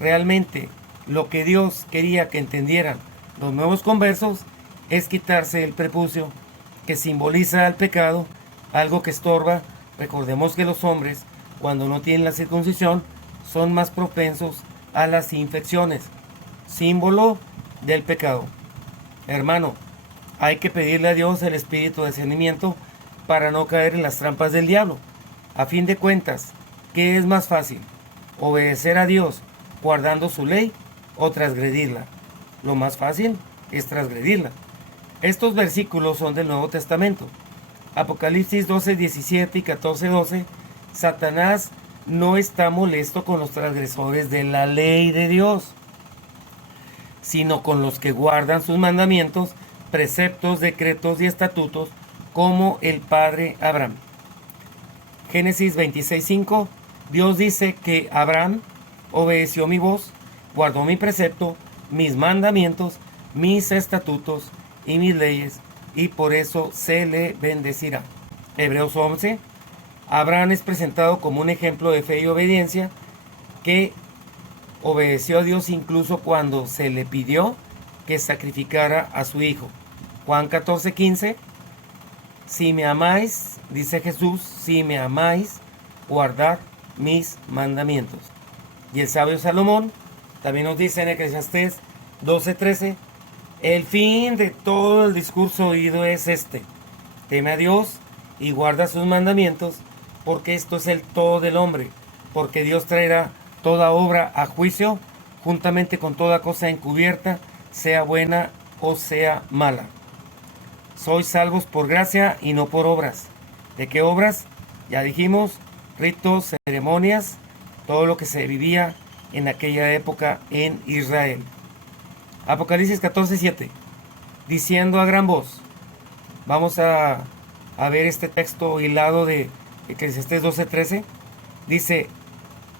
Realmente lo que Dios quería que entendieran los nuevos conversos es quitarse el prepucio, que simboliza el pecado, algo que estorba. Recordemos que los hombres, cuando no tienen la circuncisión, son más propensos a las infecciones, símbolo del pecado. Hermano, hay que pedirle a Dios el espíritu de discernimiento para no caer en las trampas del diablo. A fin de cuentas, ¿qué es más fácil? ¿Obedecer a Dios guardando su ley o transgredirla? Lo más fácil es transgredirla. Estos versículos son del Nuevo Testamento. Apocalipsis 12, 17 y 14, 12. Satanás no está molesto con los transgresores de la ley de Dios, sino con los que guardan sus mandamientos, preceptos, decretos y estatutos, como el padre Abraham. Génesis 26, 5. Dios dice que Abraham obedeció mi voz, guardó mi precepto, mis mandamientos, mis estatutos y mis leyes, y por eso se le bendecirá. Hebreos 11. Abraham es presentado como un ejemplo de fe y obediencia, que obedeció a Dios incluso cuando se le pidió que sacrificara a su hijo. Juan 14, 15. Si me amáis, dice Jesús, si me amáis, guardad mis mandamientos. Y el sabio Salomón también nos dice en Eclesiastés 12, 13, el fin de todo el discurso oído es este: teme a Dios y guarda sus mandamientos, porque esto es el todo del hombre, porque Dios traerá toda obra a juicio, juntamente con toda cosa encubierta, sea buena o sea mala. Sois salvos por gracia y no por obras. ¿De qué obras? Ya dijimos, ritos, ceremonias, todo lo que se vivía en aquella época en Israel. Apocalipsis 14, 7. Diciendo a gran voz. Vamos a ver este texto hilado de Eclesiastés 12, 13. Dice,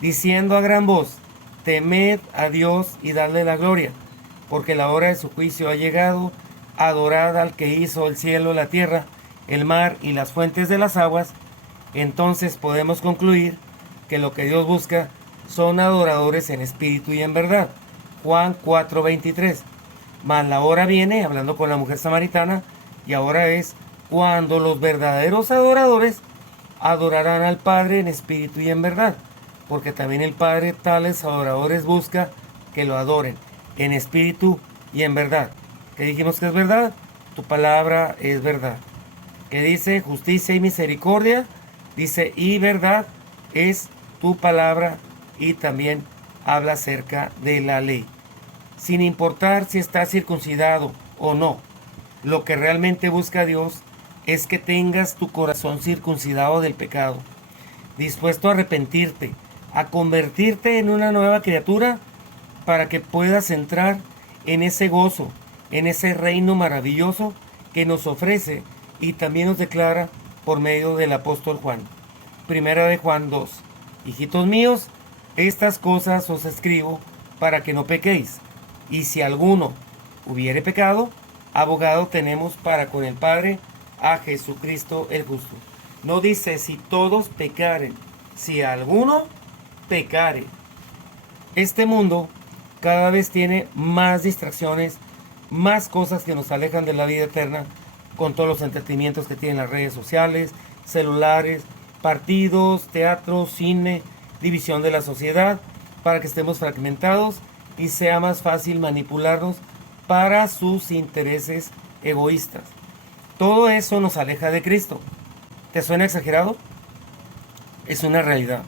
diciendo a gran voz, temed a Dios y dadle la gloria, porque la hora de su juicio ha llegado. Adorad al que hizo el cielo, la tierra, el mar y las fuentes de las aguas. Entonces podemos concluir que lo que Dios busca son adoradores en espíritu y en verdad. Juan 4:23. Mas la hora viene, hablando con la mujer samaritana, y ahora es cuando los verdaderos adoradores adorarán al Padre en espíritu y en verdad, porque también el Padre tales adoradores busca que lo adoren en espíritu y en verdad. ¿Qué dijimos que es verdad? Tu palabra es verdad. ¿Qué dice? Justicia y misericordia. Dice, y verdad es tu palabra, y también habla acerca de la ley. Sin importar si estás circuncidado o no, lo que realmente busca Dios es que tengas tu corazón circuncidado del pecado, dispuesto a arrepentirte, a convertirte en una nueva criatura para que puedas entrar en ese gozo, en ese reino maravilloso que nos ofrece y también nos declara por medio del apóstol Juan. Primera de Juan 2. Hijitos míos, estas cosas os escribo para que no pequéis. Y si alguno hubiere pecado, abogado tenemos para con el Padre, a Jesucristo el justo. No dice si todos pecaren, si alguno pecare. Este mundo cada vez tiene más distracciones, más cosas que nos alejan de la vida eterna, con todos los entretenimientos que tienen las redes sociales, celulares, partidos, teatro, cine, división de la sociedad, para que estemos fragmentados y sea más fácil manipularnos para sus intereses egoístas. Todo eso nos aleja de Cristo. ¿Te suena exagerado? Es una realidad.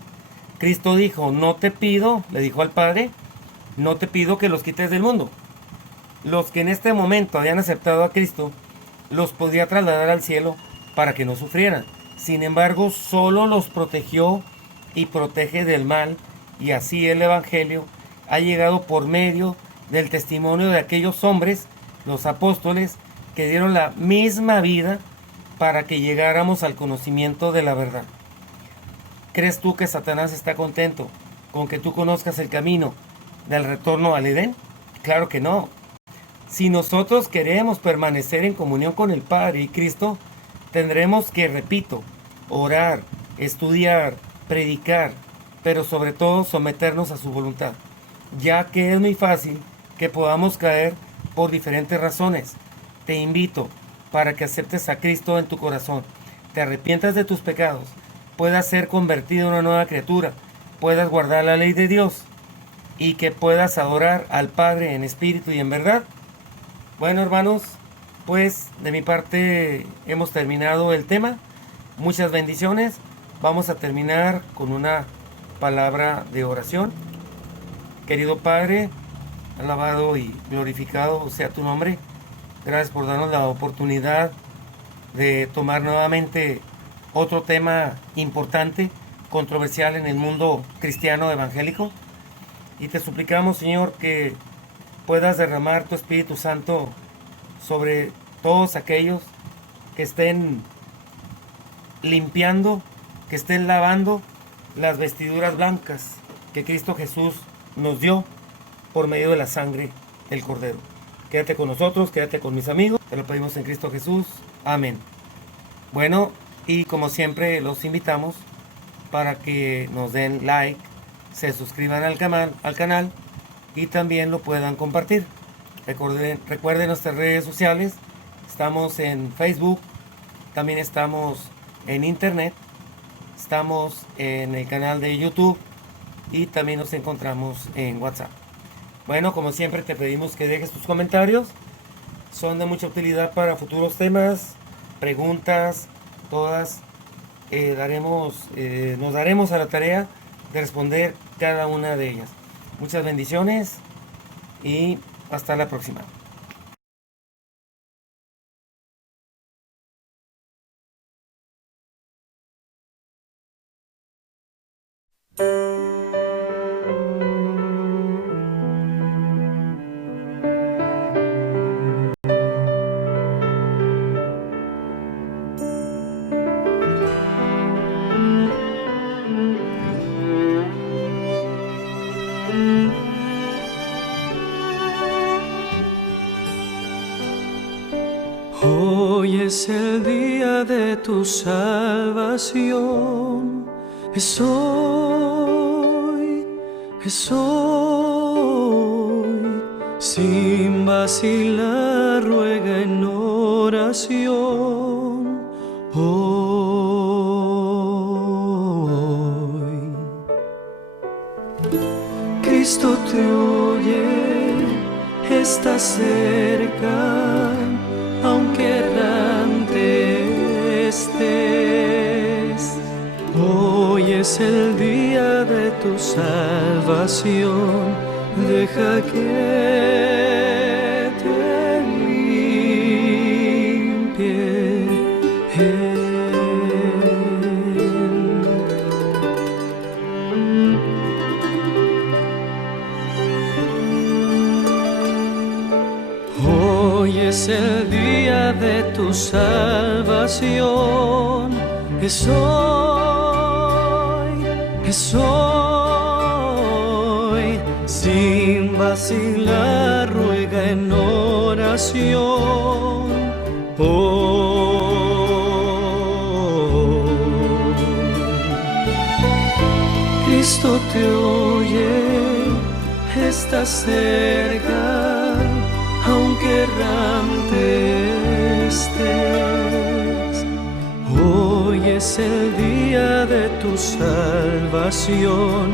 Cristo dijo, no te pido, le dijo al Padre, no te pido que los quites del mundo. Los que en este momento habían aceptado a Cristo, los podía trasladar al cielo para que no sufrieran. Sin embargo, solo los protegió y protege del mal, y así el Evangelio ha llegado por medio del testimonio de aquellos hombres, los apóstoles, que dieron la misma vida para que llegáramos al conocimiento de la verdad. ¿Crees tú que Satanás está contento con que tú conozcas el camino del retorno al Edén? Claro que no. Si nosotros queremos permanecer en comunión con el Padre y Cristo, tendremos que, repito, orar, estudiar, predicar, pero sobre todo someternos a su voluntad, ya que es muy fácil que podamos caer por diferentes razones. Te invito para que aceptes a Cristo en tu corazón, te arrepientas de tus pecados, puedas ser convertido en una nueva criatura, puedas guardar la ley de Dios y que puedas adorar al Padre en espíritu y en verdad. Bueno, hermanos, pues de mi parte hemos terminado el tema. Muchas bendiciones. Vamos a terminar con una palabra de oración. Querido Padre, alabado y glorificado sea tu nombre. Gracias por darnos la oportunidad de tomar nuevamente otro tema importante, controversial en el mundo cristiano evangélico. Y te suplicamos, Señor, que puedas derramar tu Espíritu Santo sobre todos aquellos que estén limpiando, que estén lavando las vestiduras blancas que Cristo Jesús nos dio por medio de la sangre del Cordero. Quédate con nosotros, quédate con mis amigos, te lo pedimos en Cristo Jesús. Amén. Bueno, y como siempre los invitamos para que nos den like, se suscriban al canal y también lo puedan compartir. Recuerden nuestras redes sociales. Estamos en Facebook, también estamos en internet, estamos en el canal de YouTube y también nos encontramos en WhatsApp. Bueno, como siempre te pedimos que dejes tus comentarios. Son de mucha utilidad para futuros temas, preguntas, todas. Nos daremos a la tarea de responder cada una de ellas. Muchas bendiciones y hasta la próxima. Hoy es el día de tu salvación, es hoy, sin vacilar ruega en oración. Hoy te oye, está cerca, aunque errante estés. Hoy es el día de tu salvación, deja que te limpie. Hoy es el día de tu salvación, es hoy, sin vacilar ruega en oración. Cristo te oye, está cerca, aunque errante estés. Hoy es el día de tu salvación,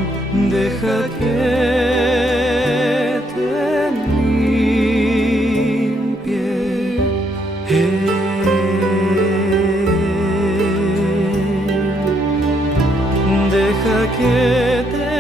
deja que te limpie. Deja que te